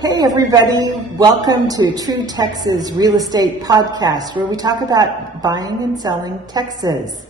Hey everybody, welcome to True Texas Real Estate Podcast, where we talk about buying and selling Texas.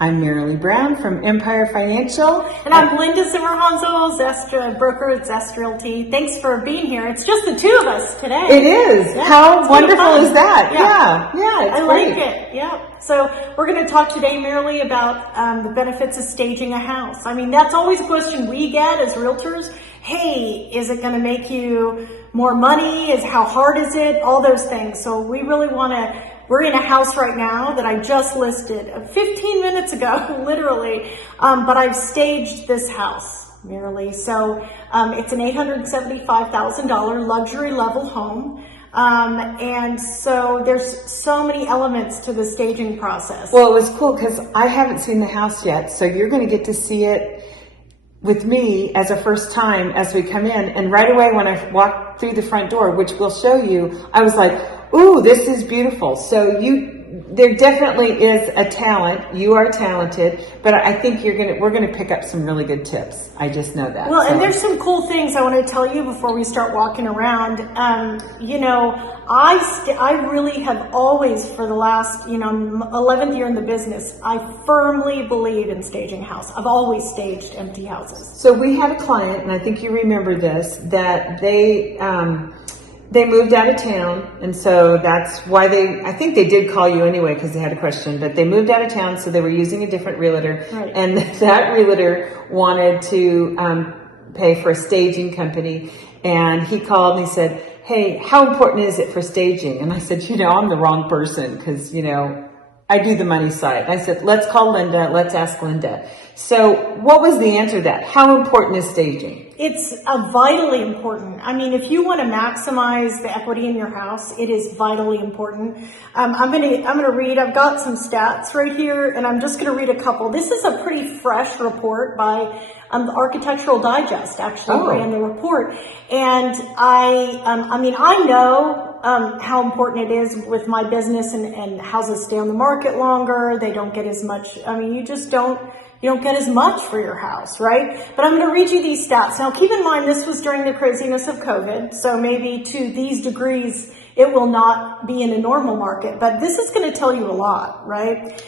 I'm Marilee Brown from Empire Financial. And I'm Linda Zimmerhansel, broker at Zest Realty. Thanks for being here. It's just the two of us today. It is. Yeah, how wonderful is that? Yeah, it's I great. like it. Yeah. So we're going to talk today, Marilee, about the benefits of staging a house. I mean, that's always a question we get as realtors. Hey, is it going to make you more money? How hard is it? All those things. So we really want to. We're in a house right now that I just listed 15 minutes ago, literally. But I've staged this house, Marilee. So it's an $875,000 luxury level home. And so there's so many elements to the staging process. Well, it was cool because I haven't seen the house yet. So you're going to get to see it with me as a first time as we come in. And right away when I walked through the front door, which we'll show you, I was like, ooh, this is beautiful. So there definitely is a talent. You are talented, but I think we're gonna pick up some really good tips. I just know that. Well, and there's some cool things I want to tell you before we start walking around. I really have always, for the last 11th year in the business, I firmly believe in staging a house. I've always staged empty houses. So we had a client, and I think you remember this, that they moved out of town, and so that's why I think they did call you anyway because they had a question, but they moved out of town, so they were using a different realtor, right. And that realtor wanted to pay for a staging company, and he called and he said, hey, how important is it for staging? And I said, I'm the wrong person because, I do the money side. I said, let's call Linda. Let's ask Linda. So what was the answer to that? How important is staging? It's vitally important. I mean, if you want to maximize the equity in your house, it is vitally important. I'm gonna read. I've got some stats right here, and I'm just gonna read a couple. This is a pretty fresh report by the Architectural Digest. Actually, ran the report, and I know how important it is with my business, and houses stay on the market longer. They don't get as much. I mean, you don't get as much for your house, right? But I'm going to read you these stats. Now, keep in mind, this was during the craziness of COVID. So maybe to these degrees, it will not be in a normal market, but this is going to tell you a lot, right?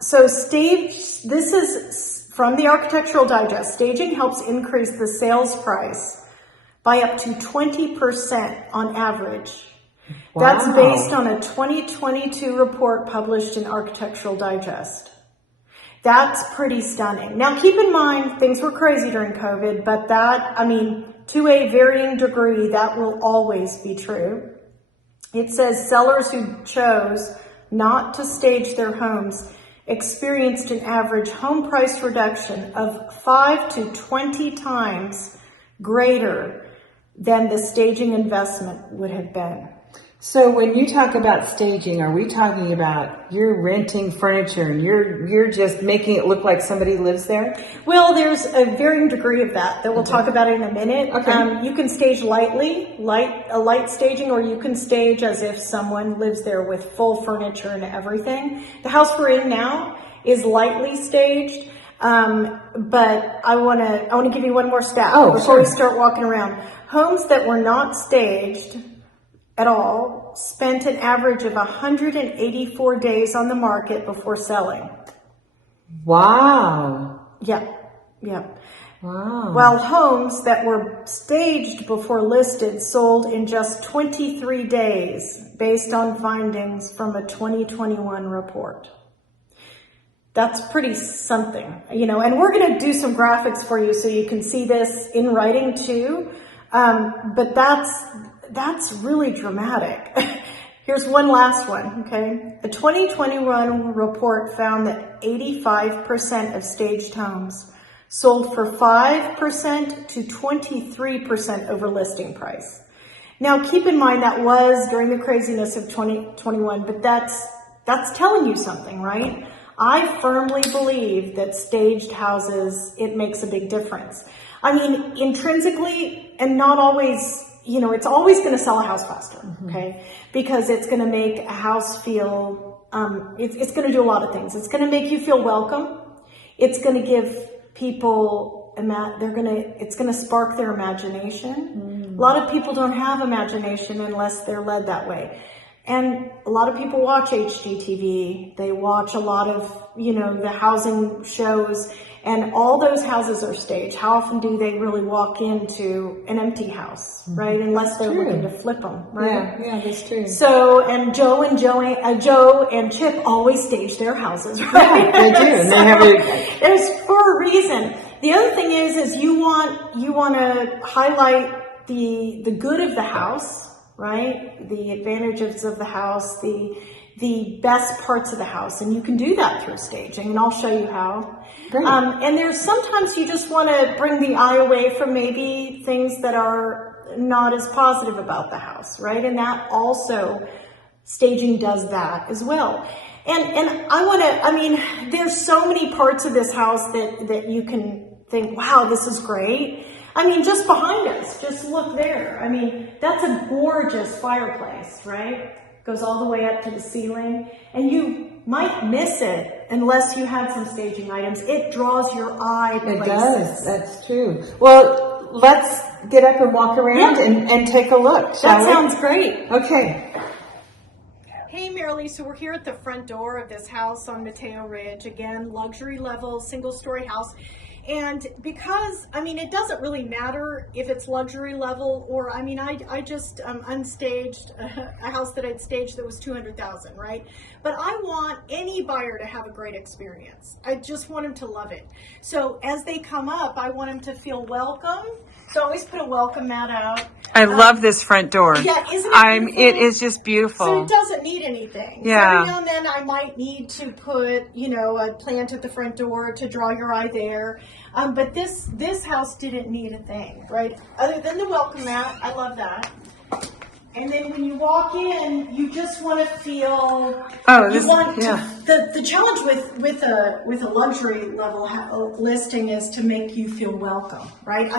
This is from the Architectural Digest. Staging helps increase the sales price by up to 20% on average. Wow. That's based on a 2022 report published in Architectural Digest. That's pretty stunning. Now, keep in mind, things were crazy during COVID, but to a varying degree, that will always be true. It says sellers who chose not to stage their homes experienced an average home price reduction of 5 to 20 times greater than the staging investment would have been. So when you talk about staging, are we talking about you're renting furniture and you're just making it look like somebody lives there? Well, there's a varying degree of that we'll talk about in a minute. Okay. You can stage light staging, or you can stage as if someone lives there with full furniture and everything. The house we're in now is lightly staged. But I want to give you one more stat before we start walking around. Homes that were not staged at all spent an average of 184 days on the market before selling. Wow. Yeah. Wow. While homes that were staged before listed sold in just 23 days based on findings from a 2021 report. That's pretty something, and we're going to do some graphics for you so you can see this in writing too. But that's really dramatic. Here's one last one, okay? A 2021 report found that 85% of staged homes sold for 5% to 23% over listing price. Now, keep in mind that was during the craziness of 2021, but that's telling you something, right? I firmly believe that staged houses, it makes a big difference. I mean, intrinsically, and not always, it's always going to sell a house faster, okay? Because it's going to make a house feel, it's going to do a lot of things. It's going to make you feel welcome. It's going to give people, it's going to spark their imagination. A lot of people don't have imagination unless they're led that way. And a lot of people watch HGTV. They watch a lot of, the housing shows, and all those houses are staged. How often do they really walk into an empty house, right? Unless they're looking to flip them, right? Yeah, that's true. So, and Joe and Chip always stage their houses, right? Yeah, they do. And they have it. There's for a reason. The other thing is you want to highlight the good of the house, right? The advantages of the house, the best parts of the house, and you can do that through staging, and I'll show you how. Great. And there's sometimes you just want to bring the eye away from maybe things that are not as positive about the house, right? And that also, staging does that as well. And there's so many parts of this house that you can think, wow, this is great. Just behind us, just look there. That's a gorgeous fireplace, right? Goes all the way up to the ceiling, and you might miss it unless you had some staging items. It draws your eye places. It does. That's true. Well, let's get up and walk around and take a look, shall we? That sounds great. Okay. Hey, Marilee. So we're here at the front door of this house on Mateo Ridge. Again, luxury level, single-story house. And because, it doesn't really matter if it's luxury level or, I just unstaged a house that I'd staged that was $200,000, right? But I want any buyer to have a great experience. I just want them to love it. So as they come up, I want them to feel welcome. So I always put a welcome mat out. I love this front door. Yeah, isn't it beautiful? It is just beautiful. So it doesn't need anything. Yeah. So every now and then I might need to put, a plant at the front door to draw your eye there. But this house didn't need a thing, right? Other than the welcome mat. I love that. And then when you walk in, you just want to feel. The challenge with a luxury level listing is to make you feel welcome, right?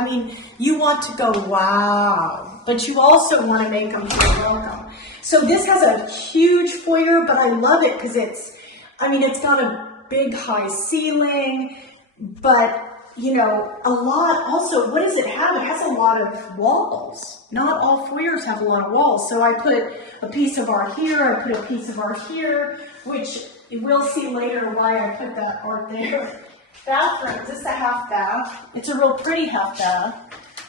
You want to go wow, but you also want to make them feel welcome. So this has a huge foyer, but I love it because it's got a big high ceiling, but a lot also, what does it have? It has a lot of walls. Not all foyers have a lot of walls. So I put a piece of art here, I put a piece of art here, which we'll see later why I put that art there. Bathroom, this is a half bath. It's a real pretty half bath.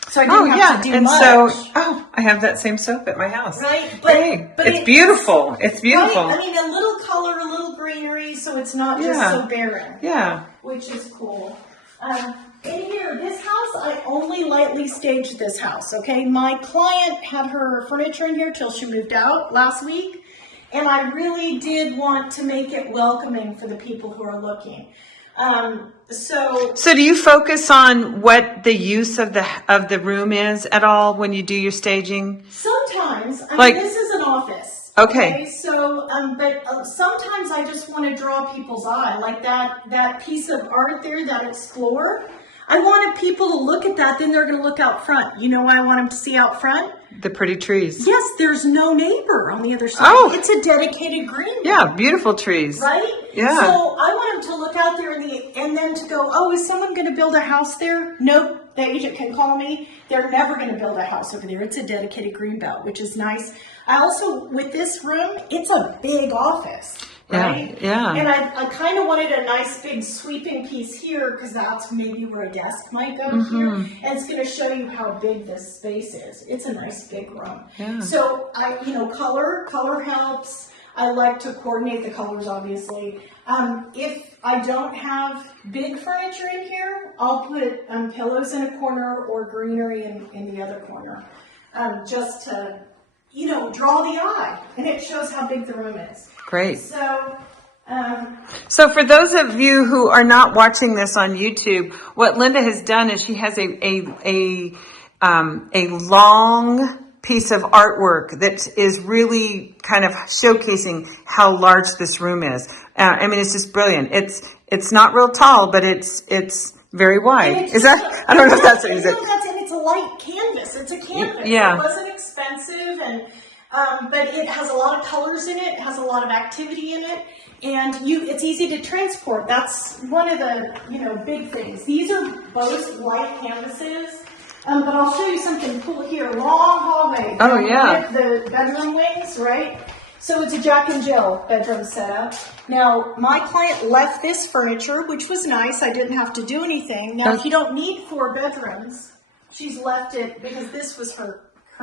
So I didn't have to do much. I have that same soap at my house. Right? But it's beautiful. It's beautiful. Right? A little color, a little greenery, so it's not just so barren. Yeah. Which is cool. In here, this house, I only lightly staged this house, okay? My client had her furniture in here till she moved out last week, and I really did want to make it welcoming for the people who are looking. So do you focus on what the use of the room is at all when you do your staging? Sometimes, this is an office. Okay. So, but sometimes I just want to draw people's eye, like that piece of art there, that explorer. I wanted people to look at that, then they're going to look out front. You know why I want them to see out front? The pretty trees. Yes, there's no neighbor on the other side. Oh. It's a dedicated green. Yeah, beautiful trees. Right? Yeah. So I want them to look out there and then to go, oh, is someone going to build a house there? Nope. The agent can call me. They're never going to build a house over there. It's a dedicated green belt, which is nice. I also, with this room, it's a big office. Right? Yeah. And I kind of wanted a nice big sweeping piece here because that's maybe where a desk might go here. And it's going to show you how big this space is. It's a nice big room. Yeah. So color helps. I like to coordinate the colors, obviously. If I don't have big furniture in here, I'll put pillows in a corner or greenery in the other corner, just to, draw the eye. And it shows how big the room is. Great. So for those of you who are not watching this on YouTube, what Linda has done is she has a long piece of artwork that is really kind of showcasing how large this room is. It's just brilliant. It's not real tall, but it's very wide. Is that? I don't know if that's it. Is it? It's a light canvas. It's a canvas. Yeah. It wasn't expensive, and but it has a lot of colors in it. It has a lot of activity in it, and it's easy to transport. That's one of the big things. These are both light canvases. But I'll show you something cool here. Long hallway. Oh, yeah. With the bedroom wings, right? So it's a Jack and Jill bedroom setup. Now, my client left this furniture, which was nice. I didn't have to do anything. Now, if you don't need 4 bedrooms, she's left it because this was her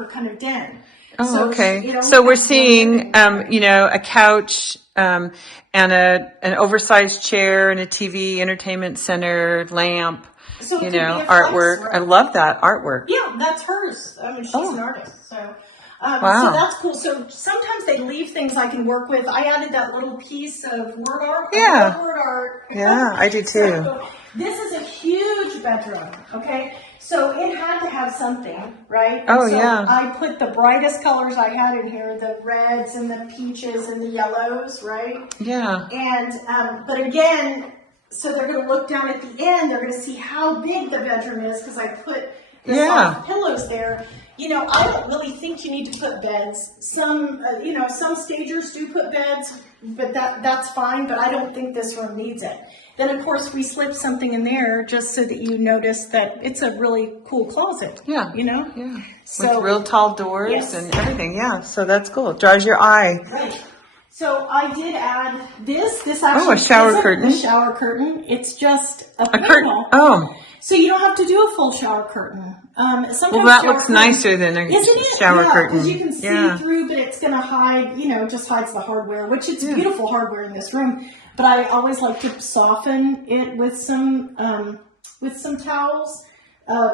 kind of den. Oh, So okay. she, you know, So we're has one seeing, living you know, a couch, and an oversized chair and a TV, entertainment center, lamp, So it you could know, be a flex artwork. room. I love that artwork. Yeah, that's hers. I mean, she's an artist, so. Wow. So that's cool. So sometimes they leave things I can work with. I added that little piece of word art. I Yeah. love word art. Yeah, I do too. So this is a huge bedroom, okay? So it had to have something, right? And Oh, so yeah. I put the brightest colors I had in here, the reds and the peaches and the yellows, right? Yeah. And, but again, so they're going to look down at the end, they're going to see how big the bedroom is because I put the soft pillows there. You know, I don't really think you need to put beds. Some, you know, some stagers do put beds, but that's fine, but I don't think this room needs it. Then, of course, we slip something in there just so that you notice that it's a really cool closet. Yeah. You know? Yeah. So, with real tall doors Yes. and everything. Yeah. So that's cool. It draws your eye. right. So I did add this. This actually a shower isn't curtain. a shower curtain. It's just a A curtain. panel. Oh, So you don't have to do a full shower curtain. Sometimes well, that shower looks curtain- nicer than a Isn't it? shower Yeah, curtain. because you can see Yeah. through, but it's going to hide, you know, just hides the hardware, which it's beautiful hardware in this room. But I always like to soften it with some towels,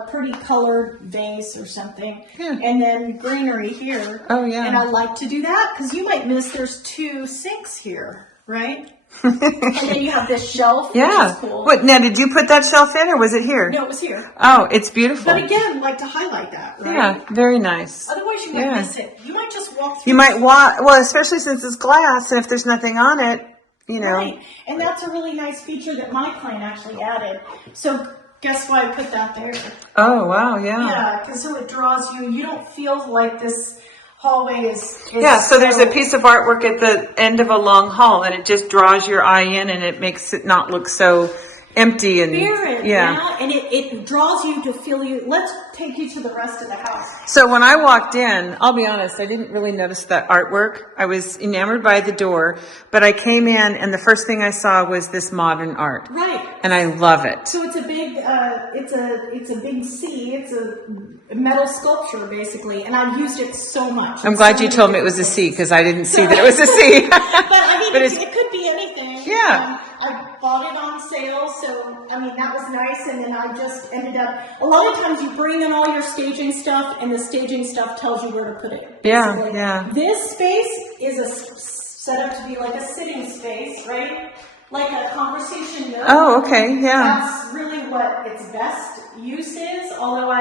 pretty colored vase or something, Yeah. and then greenery here. Oh, yeah. And I like to do that because you might miss there's 2 sinks here, right? And then you have this shelf, Yeah. which is cool. What, now, did you put that shelf in or was it here? No, it was here. Oh, it's beautiful. But again, like to highlight that, right? Yeah, very nice. Otherwise, you might miss it. You might just walk through. You might want, well, especially since it's glass and if there's nothing on it, you know. Right. And that's a really nice feature that my client actually added. So guess why I put that there? Oh, wow, yeah. Yeah, because so it draws you. You don't feel like this hallway is Yeah, so there's a piece of artwork at the end of a long hall and it just draws your eye in and it makes it not look so empty and barren, yeah. and it draws you to feel you. Let's take you to the rest of the house. So when I walked in, I'll be honest, I didn't really notice that artwork. I was enamored by the door, but I came in and the first thing I saw was this modern art. Right. And I love it. So it's a big, it's a big C. It's a metal sculpture basically, and I've used it so much. I'm glad you told me it was a C because I didn't see that it was a C. But I mean, But it could be anything. Yeah. I bought it on sale, so I mean that was nice. And then I just ended up. A lot of times you bring in all your staging stuff, and the staging stuff tells you where to put it. Yeah, basically. yeah. This space is set up to be like a sitting space, right? Like a conversation nook. Oh, okay, yeah. That's really what its best use is. Although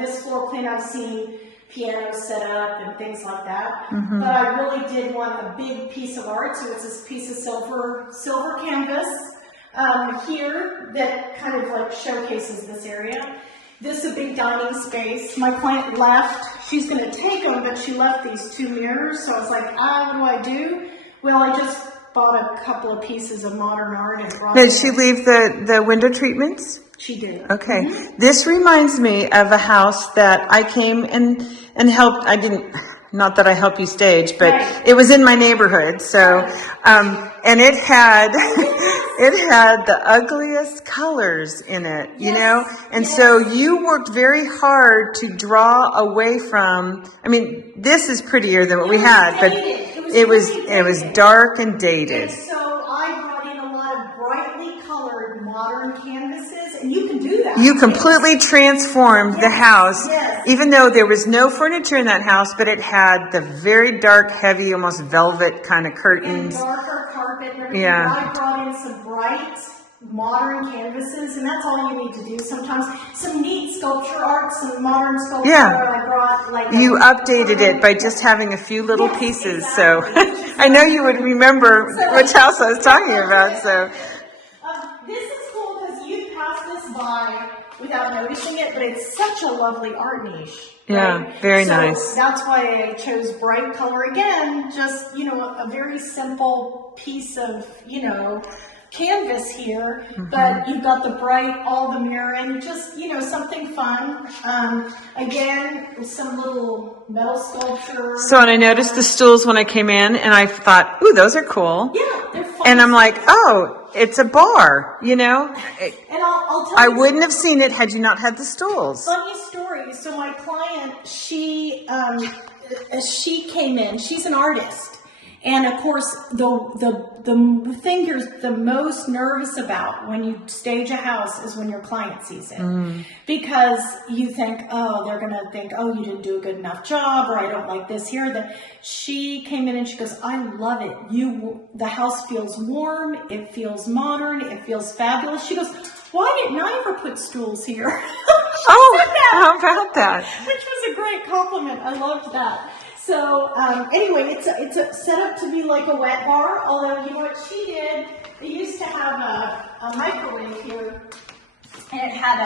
this floor plan I've seen pianos set up and things like that. Mm-hmm. But I really did want a big piece of art, so it's this piece of silver canvas here that kind of like showcases this area. This is a big dining space. My client left. She's going to take them, but she left these 2 mirrors. So I was like, what do I do? Well, I just bought a couple of pieces of modern art and brought Did them she in. leave the window treatments? She did. Okay. This reminds me of a house that I came and helped. I didn't, not that I helped you stage, but Right. it was in my neighborhood. So, and it had the ugliest colors in it, you Yes. know? And so you worked very hard to draw away from, I mean, this is prettier than what we It was had, but dated. it was dated. dark and dated. And so I brought in a lot of brightly colored modern canvases, and you can do that. You completely transformed the house, yes. even though there was no furniture in that house, but it had the very dark, heavy, almost velvet kind of And curtains. darker carpet and everything. Yeah. I brought in some bright modern canvases, and that's all you need to do. Sometimes some neat sculpture art, some modern sculpture Yeah. art. I brought like You updated it by just having a few little Yes, pieces. exactly. So I know you would remember which house I was talking about. So this is cool because you pass this by without noticing it, but it's such a lovely art niche. Yeah, right? very So nice. That's why I chose bright color again. Just a very simple piece of canvas here, Mm-hmm. but you've got the bright, all the mirror, and just something fun. Again, some little metal sculpture. So, and I noticed the stools when I came in, and I thought, ooh, those are cool. Yeah, they're fun. And I'm like, oh, it's a bar, you know? And I'll tell I you, wouldn't have seen it had you not had the stools. funny story. So my client, she came in. She's an artist. And of course, the thing you're the most nervous about when you stage a house is when your client sees it. Because you think, oh, they're going to think, oh, you didn't do a good enough job, or I don't like this here. Then she came in and she goes, I love it. The house feels warm. It feels modern. It feels fabulous. She goes, why didn't I ever put stools here? How about that? Which was a great compliment. I loved that. So anyway, it's a set up to be like a wet bar. Although, you know what she did? They used to have a microwave here, and it had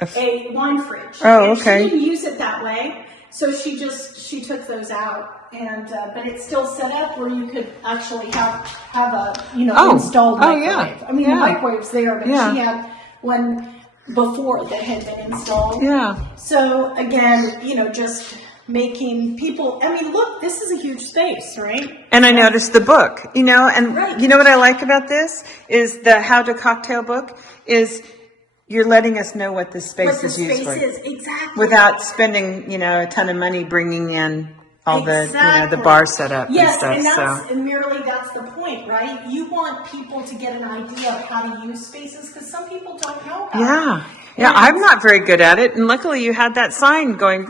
a wine fridge. Oh, and okay. She didn't use it that way, so she took those out. And but it's still set up where you could actually have a installed microwave. Yeah. I mean, the microwave's there, but Yeah. she had one before that had been installed. Yeah. So again, just making people, I mean, look, this is a huge space, right? And I noticed the book, and Right. you know what I like about this is the How to Cocktail book is you're letting us know what this space What the is used space for. is, exactly. Without spending, a ton of money bringing in all the Exactly. bar setup Yes, and stuff. and merely that's the point, right? You want people to get an idea of how to use spaces because some people don't know about it. Yeah, I'm not very good at it, and luckily you had that sign going,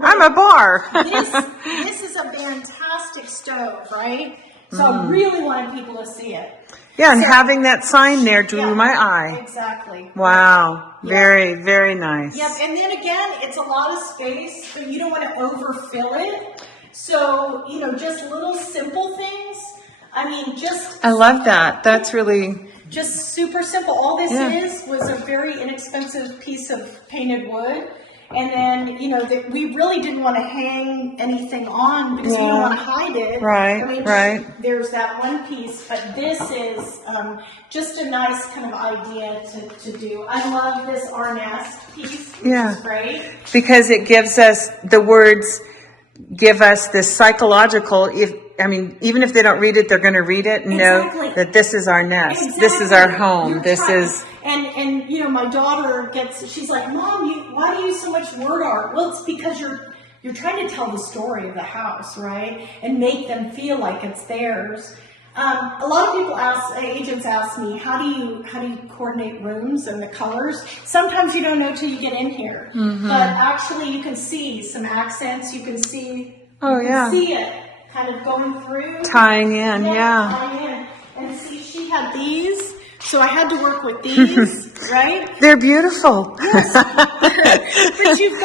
I'm a bar. This is a fantastic stove, right? So I really wanted people to see it. Yeah, and So- having that sign there drew Yeah, my eye. Exactly. Wow, Yeah. very, very nice. Yep, and then again, it's a lot of space, but you don't want to overfill it. So, just little simple things. I mean, I love that. That's really, just super simple. All this Yeah. was a very inexpensive piece of painted wood. And then, we really didn't want to hang anything on because we don't want to hide it. Right, I mean, right. there's that one piece, but this is just a nice kind of idea to do. I love this Our Nest piece, which is great. because it gives us, the words give us this psychological, even if they don't read it, they're going to read it and Exactly. know that this is our nest. This is our home. You're This trying- is, and my daughter she's like, Mom, why do you use so much word art? Well, it's because you're trying to tell the story of the house, right? And make them feel like it's theirs. A lot of people agents ask me, how do you coordinate rooms and the colors? Sometimes you don't know till you get in here, but actually you can see some accents. You can see, see it kind of going through, tying in, tying in. And see, she had these, so I had to work with these, right? They're beautiful. Yes, but you've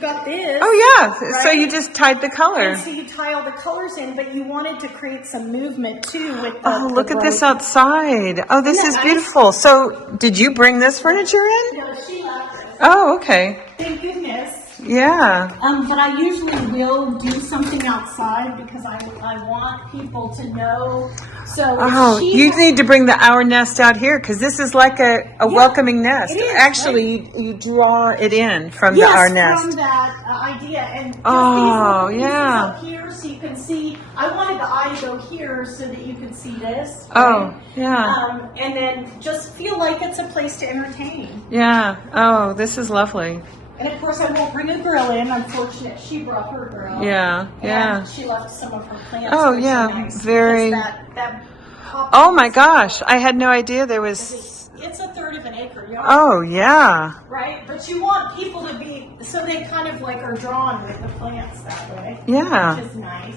got this. Oh yeah, so Right? you just tied the color. And so you tie all the colors in, but you wanted to create some movement too with the Oh, look the at this bright- outside. Oh, this Isn't is that beautiful. So did you bring this furniture in? No, she left it. Oh, okay. Thank goodness. Yeah. But I usually will do something outside because I want people to know. So Oh, you need to bring the Our Nest out here because this is like a welcoming nest. it is, Actually, you draw it in from yes, the Our Nest. from that idea. And just Oh, these little pieces yeah. up here so you can see. I wanted the eye to go here so that you could see this. Oh, right? yeah. And then just feel like it's a place to entertain. Yeah. Oh, this is lovely. And of course, I won't bring a grill in. I'm fortunate she brought her grill. Yeah, yeah. And she left some of her plants. Oh, which are yeah, nice very- because that Oh my gosh, I had no idea there was. It's a third of an acre yard. Oh, yeah. Right? But you want people to be, so they kind of like are drawn with the plants that way. Yeah. Which is nice.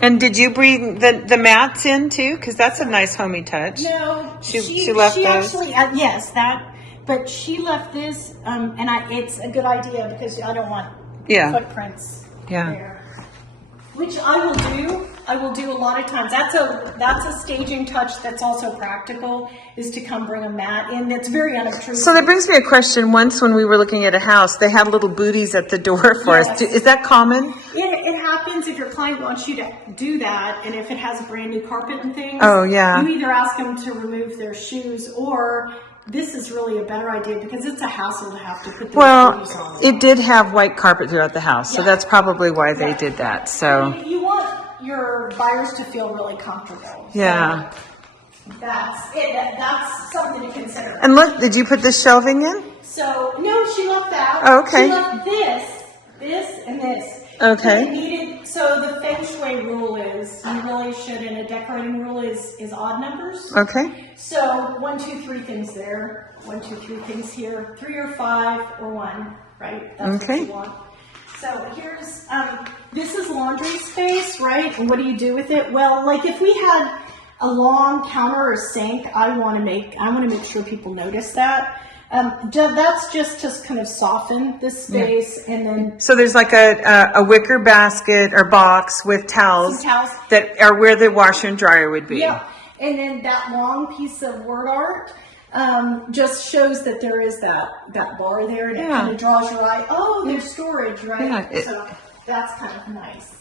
And did you bring the mats in too? Because that's a nice homey touch. No, She left those? actually, yes, but she left this, and it's a good idea because I don't want footprints there. Which I will do a lot of times. That's a staging touch that's also practical, is to come bring a mat in. That's very unobtrusive. So that brings me a question. Once when we were looking at a house, they had little booties at the door for us. Yes. Is that common? It happens if your client wants you to do that, and if it has a brand new carpet and things. Oh, yeah. You either ask them to remove their shoes, or this is really a better idea because it's a hassle to have to put those Well, goodies on. it did have white carpet throughout the house, so Yeah. that's probably why they Right. did that. So, You want your buyers to feel really comfortable. yeah. So that's it. That's something to consider. And look, did you put the shelving in? So no, she left that. Oh, okay. She left this, and this. Okay. It needed, so the feng shui rule is you really should, and a decorating rule is odd numbers. Okay. So 1, 2, 3 things there, 1, 2, 3 things here, 3 or 5 or 1, right? That's Okay. what you want. So here's, this is laundry space, right? And what do you do with it? Well, like if we had a long counter or sink, I want to make sure people notice that. That's just to kind of soften this space, and then So there's like a wicker basket or box with towels, some towels. that are where the washer and dryer would be. Yeah, and then that long piece of word art just shows that there is that bar there, and it Yeah. kind of draws your eye. Oh, there's storage, right? Yeah, So that's kind of nice.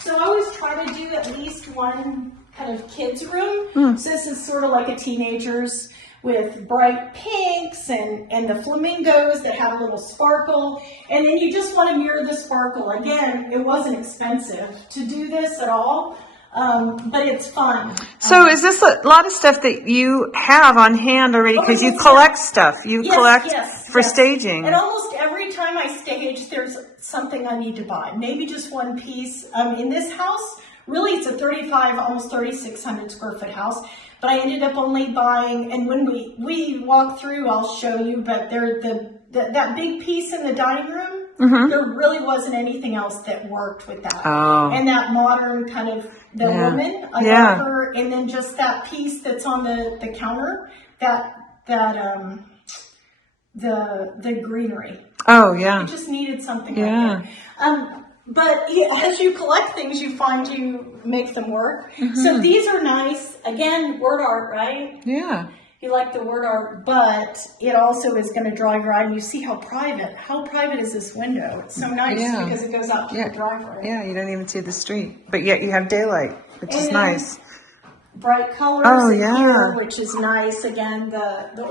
So I always try to do at least one kind of kids room. So this is sort of like a teenager's, with bright pinks and the flamingos that have a little sparkle. And then you just want to mirror the sparkle. Again, it wasn't expensive to do this at all, but it's fun. So is this a lot of stuff that you have on hand already? Because you yes, collect stuff. You collect for yes. staging. And almost every time I stage, there's something I need to buy. Maybe just one piece. In this house, really it's a 35, almost 3,600 square foot house. But I ended up only buying, and when we walk through, I'll show you, but that big piece in the dining room, there really wasn't anything else that worked with that. Oh. And that modern kind of, the woman, I love her, and then just that piece that's on the counter, the greenery. Oh, yeah. It just needed something like that. But as you collect things, you find you make them work. So these are nice. Again, word art, right? Yeah. You like the word art, but it also is going to draw your eye. And you see how private is this window? It's so nice because it goes out to the driveway. Yeah, you don't even see the street. But yet you have daylight, which is nice. Bright colors in here, which is nice. Again, the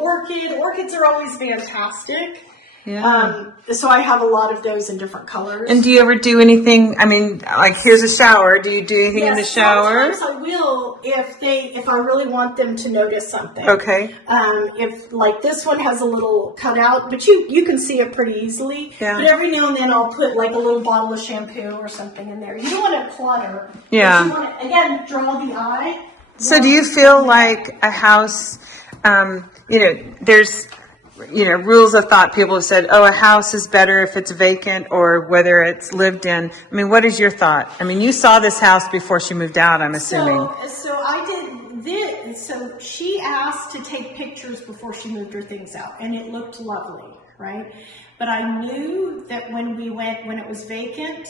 orchids are always fantastic. Yeah. So I have a lot of those in different colors. And do you ever do anything? I mean, like here's a shower. Do you do anything in the shower? Sometimes I will if I really want them to notice something. Okay. If like this one has a little cutout, but you can see it pretty easily. Yeah. But every now and then I'll put like a little bottle of shampoo or something in there. You don't want to clutter. Yeah. You want to, again, draw the eye. So do you feel like a house, there's, rules of thought. People have said, oh, a house is better if it's vacant or whether it's lived in. I mean, what is your thought? I mean, you saw this house before she moved out, I'm assuming. So I did this. So she asked to take pictures before she moved her things out, and it looked lovely, right? But I knew that when it was vacant,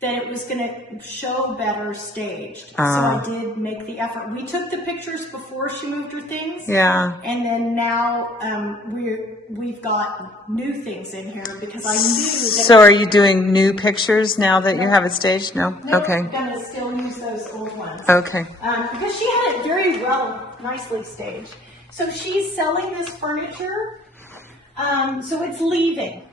that it was going to show better staged. So I did make the effort. We took the pictures before she moved her things. Yeah. And then now we've got new things in here because I knew that. So are you doing new pictures now that you have it staged? No? No, Okay. I'm going to still use those old ones. Okay. Because she had it very nicely staged. So she's selling this furniture. So it's leaving.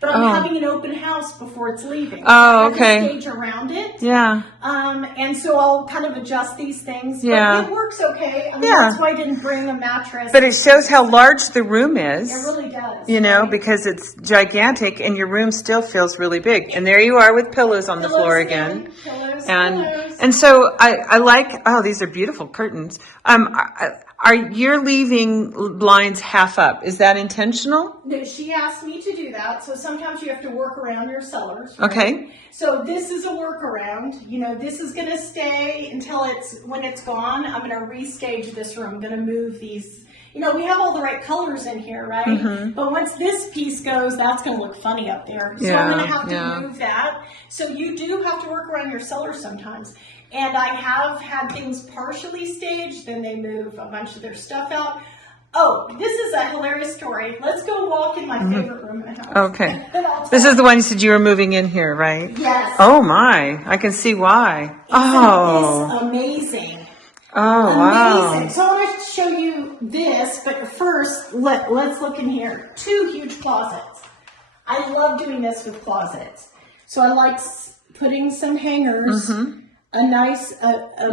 But I'm having an open house before it's leaving. Oh, I okay. have a stage around it. Yeah. And so I'll kind of adjust these things. Yeah. But it works okay. I mean, Yeah. that's why I didn't bring a mattress. But it shows how large the room is. It really does. Right? Because it's gigantic and your room still feels really big. And there you are with pillows on the floor again. Pillows. And so I like, these are beautiful curtains. Are you leaving blinds half up? Is that intentional? No, she asked me to do that. So sometimes you have to work around your sellers. Right? Okay. So this is a workaround. This is going to stay until when it's gone. I'm going to restage this room. I'm going to move these. We have all the right colors in here, right? Mm-hmm. But once this piece goes, that's going to look funny up there. So I'm going to have to move that. So you do have to work around your sellers sometimes. And I have had things partially staged, then they move a bunch of their stuff out. Oh, this is a hilarious story. Let's go walk in my favorite room in the house. Okay. This is the one you said you were moving in here, right? Yes. Oh my, I can see why. Isn't this amazing? Oh, wow. Amazing. So I want to show you this, but first, let's look in here. 2 huge closets. I love doing this with closets. So I like putting some hangers, a nice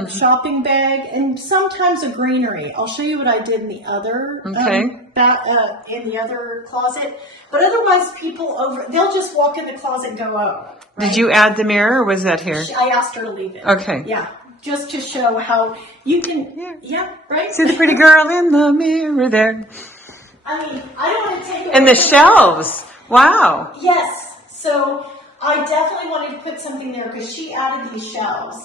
shopping bag, and sometimes a greenery. I'll show you what I did in the other in the other closet. But otherwise, people they'll just walk in the closet and go, oh. Right? Did you add the mirror, or was that here? I asked her to leave it. Okay. Yeah. Just to show how you can, right? See the pretty girl in the mirror there. I mean, I don't want to take away And the shelves. Wow. Yes. So I definitely wanted to put something there because she added these shelves.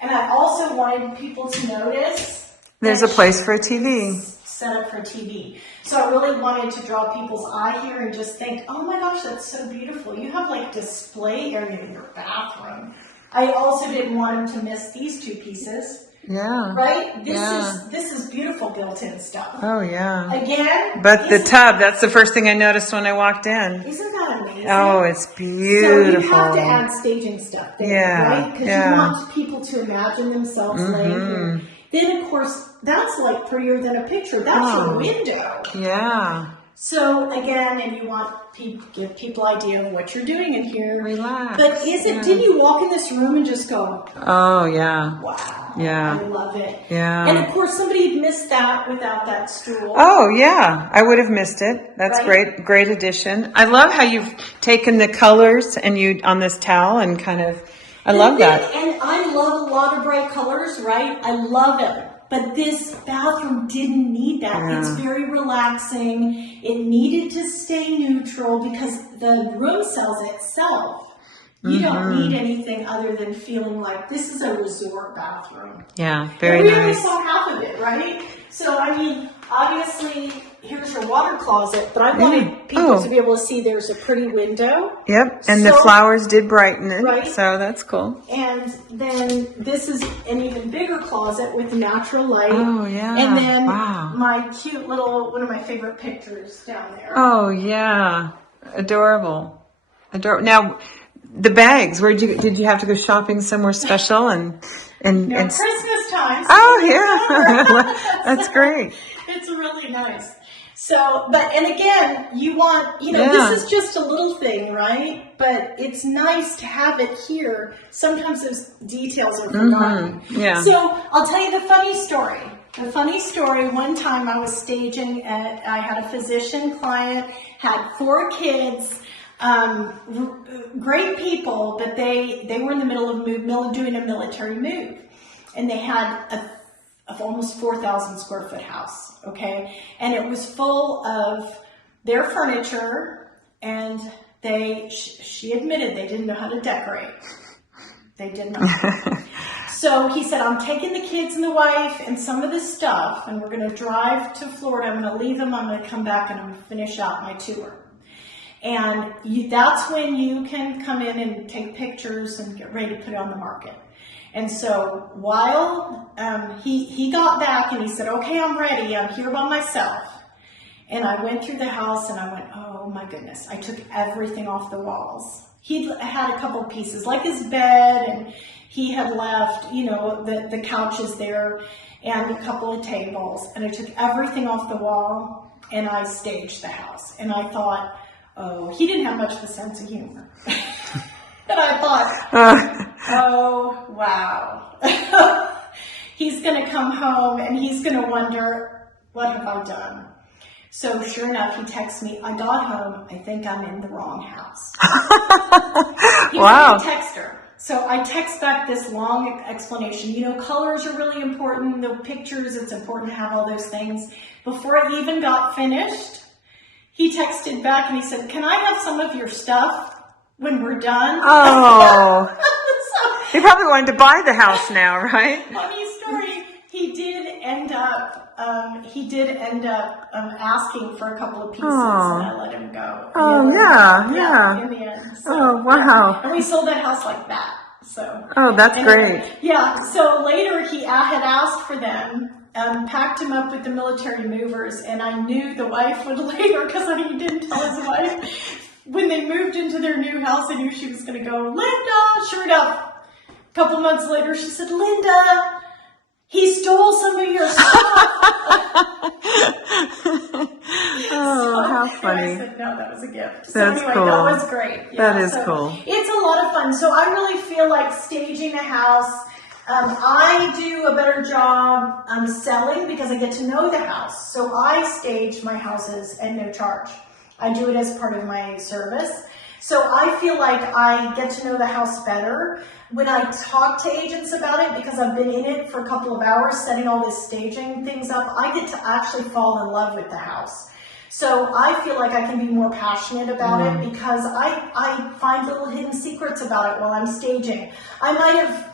And I also wanted people to notice There's a place for a TV. Set up for TV. So I really wanted to draw people's eye here and just think, oh my gosh, that's so beautiful. You have like display area in your bathroom. I also didn't want them to miss these 2 pieces. Yeah. Right? This is beautiful built-in stuff. Oh, yeah. Again. But the tub, that's the first thing I noticed when I walked in. Isn't that amazing? Oh, it's beautiful. So you have to add staging stuff there, right? Because you want people to imagine themselves laying here. Then, of course, that's like prettier than a picture. That's your window. Yeah. So again, and you want to give people idea of what you're doing in here. Relax. But did you walk in this room and just go, oh, yeah. wow. Yeah. I love it. Yeah. And of course, somebody missed that without that stool. Oh, yeah. I would have missed it. That's right? Great addition. I love how you've taken the colors and on this towel and kind of, I love that. And I love a lot of bright colors, right? I love it. But this bathroom didn't need that. Yeah. It's very relaxing. It needed to stay neutral because the room sells itself. You don't need anything other than feeling like this is a resort bathroom. Yeah, very and we nice. only saw half of it, right? So, I mean, obviously, here's your water closet, but I wanted people to be able to see there's a pretty window. Yep, and the flowers did brighten it, right? So that's cool. And then this is an even bigger closet with natural light. Oh, yeah. And then wow. my cute little, one of my favorite pictures down there. Oh, yeah. Adorable. Now, the bags, did you have to go shopping somewhere special and Christmas time. Oh, yeah. That's great. It's really nice. So, and again, you want, this is just a little thing, right? But it's nice to have it here. Sometimes those details are forgotten. Yeah. So, I'll tell you the funny story. The funny story, one time I was staging I had a physician client, had 4 kids, great people, but they were in the middle of doing a military move. And they had a almost 4,000 square foot house, okay? And it was full of their furniture, and she admitted they didn't know how to decorate. They did not. So he said, I'm taking the kids and the wife and some of this stuff, and we're going to drive to Florida. I'm going to leave them. I'm going to come back, and I'm going to finish out my tour. And that's when you can come in and take pictures and get ready to put it on the market. And so while he got back and he said, okay, I'm ready. I'm here by myself. And I went through the house and I went, oh my goodness. I took everything off the walls. He had a couple pieces like his bed, and he had left, the couches there and a couple of tables. And I took everything off the wall and I staged the house. And I thought, oh, he didn't have much of a sense of humor. And I thought, oh, wow. He's going to come home and he's going to wonder, what have I done? So sure enough, he texts me, I got home, I think I'm in the wrong house. Wow. He text her. So I text back this long explanation. Colors are really important. The pictures, it's important to have all those things. Before I even got finished, he texted back and he said, can I have some of your stuff when we're done? Oh. He probably wanted to buy the house now, right? Funny story. He did end up asking for a couple of pieces, and I let him go. Oh, yeah. In the end. So, oh, wow. And we sold that house like that. So. Oh, that's great. Yeah. So later he had asked for them. Packed him up with the military movers, and I knew the wife would later, because he didn't tell his wife. When they moved into their new house, I knew she was going to go, Linda, sure enough. A couple months later, she said, Linda, He stole some of your stuff. Oh, how funny. I said, no, that was a gift. So That's anyway, cool. that was great. Yeah, That is so cool. It's a lot of fun. So I really feel like staging a house, I do a better job selling because I get to know the house. So I stage my houses at no charge. I do it as part of my service. So I feel like I get to know the house better. When I talk to agents about it, because I've been in it for a couple of hours setting all this staging things up, I get to actually fall in love with the house. So I feel like I can be more passionate about it because I find little hidden secrets about it while I'm staging. I might have,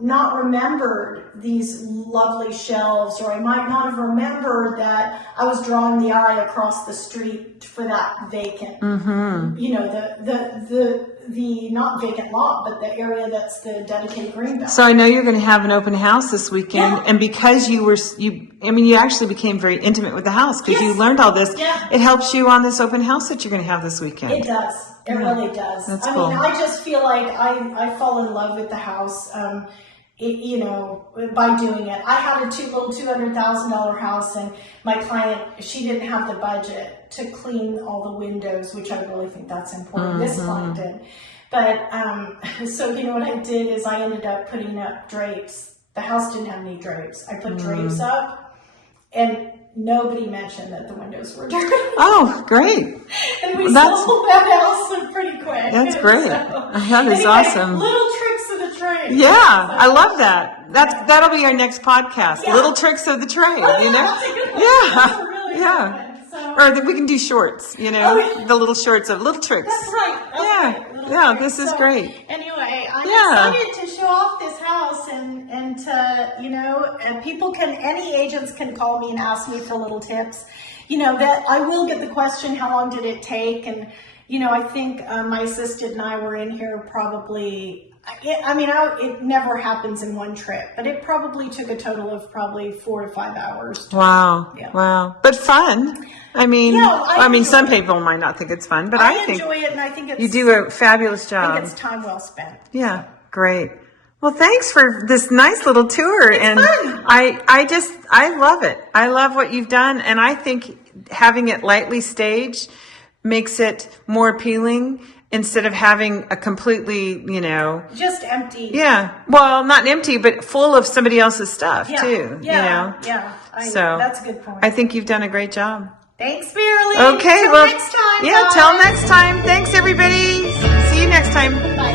not remembered these lovely shelves, or I might not have remembered that I was drawing the eye across the street for that vacant, the not vacant lot, but the area that's the dedicated green belt. So I know you're going to have an open house this weekend, Yeah. and because you actually became very intimate with the house because you Yes. learned all this. Yeah. It helps you on this open house that you're going to have this weekend. It does. It really does. That's I cool. mean, I just feel like I fall in love with the house, by doing it. I had a little $200,000 house, and my client, she didn't have the budget to clean all the windows, which I really think that's important. This client did. But, so what I did is I ended up putting up drapes. The house didn't have any drapes. I put drapes up, and nobody mentioned that the windows were dirty. Oh, great. And we sold that house pretty quick. That's great. That is awesome. Little tricks of the trade. Yeah, I love that. That'll be our next podcast. Yeah. Little tricks of the trade, That's a good one. Yeah. That's a really good Yeah. one. So, Or that we can do shorts, Oh, yeah. the little shorts of little tricks. that's right. That's Yeah. right. Little Yeah, tricks. this is So, great. Anyway, I'm Yeah. excited to show off this house and to, and people any agents can call me and ask me for little tips. That I will get the question, how long did it take? And, I think my assistant and I were in here probably, it never happens in one trip, but it probably took a total of probably 4 to 5 hours. Wow. Yeah. Wow. But fun. I mean, Yeah, I enjoy some it. people might not think it's fun, but I I think enjoy it, and I think it's you do a fabulous I job. think it's time well spent. Yeah, great. Well, thanks for this nice little tour. And fun. I love it. I love what you've done. And I think having it lightly staged makes it more appealing instead of having a completely, Just empty. yeah, well, not empty, but full of somebody else's stuff too, Yeah. So that's a good point. I think you've done a great job. Thanks, Beerly. Okay, Till well, next time. yeah, guys. till next time. Thanks, everybody. See you next time. Bye.